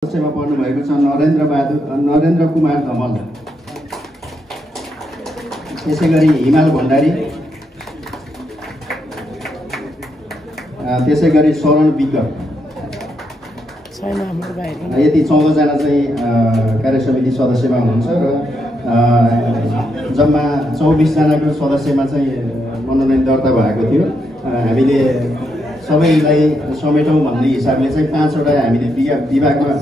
सदस्यमा पर्नु भएको छ नरेन्द्र कुमार धमल, त्यसैगरी हिमाल भण्डारी, त्यसैगरी शरण विज्ञ। यति 14 जना चाहिँ कार्य समिति सदस्यमा हुनुहुन्छ र जम्मा 24 जनाको सदस्यमा चाहिँ मनोनयन दर्ता भएको थियो। हामीले सबैलाई समेटौँ भन्ने हिसाबले चाहिँ 5 वटा हामीले विभागमा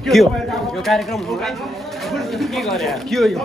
यो कार्यक्रम के गरे के हो यो